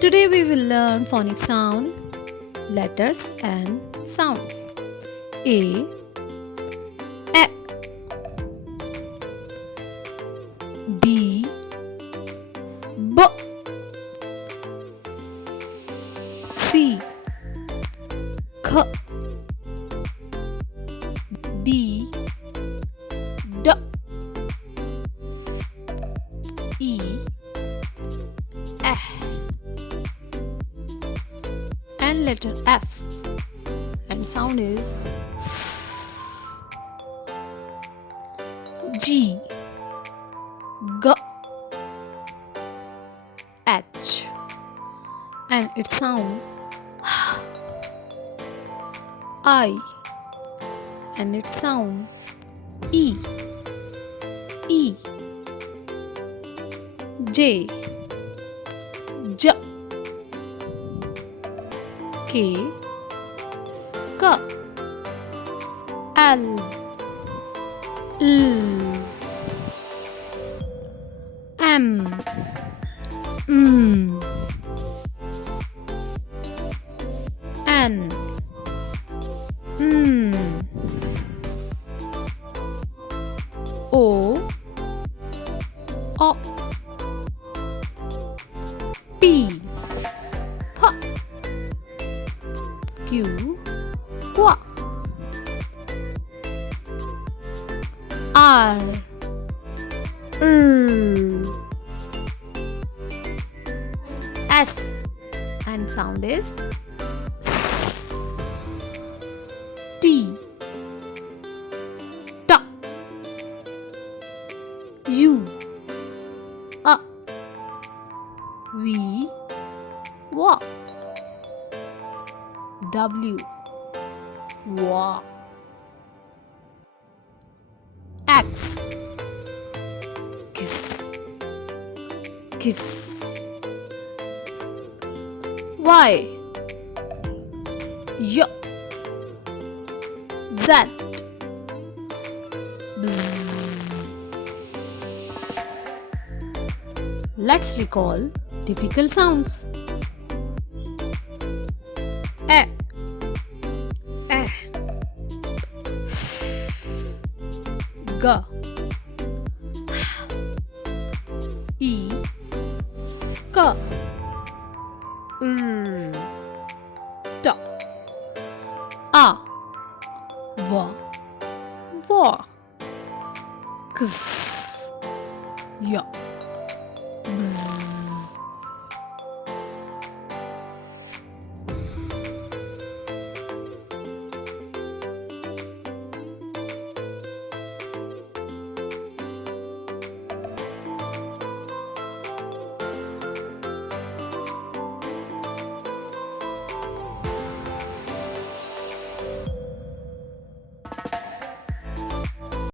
Today we will learn phonic sound, letters and sounds. A, A, B, B, C, K, D, D, E, F, and letter F, and sound is G, G, H, and its sound I, and its sound E, E, J, J, K, K, L, L, M, M, N, N, O, O, P, P, Q, Q, R, S, and sound is S, T, T, U, A, V, W, W, W, X, kiss, kiss, Y, Y, Z, Bzz. Let's recall difficult sounds. A, A, G, E, K, T, A, V, V, K, Y.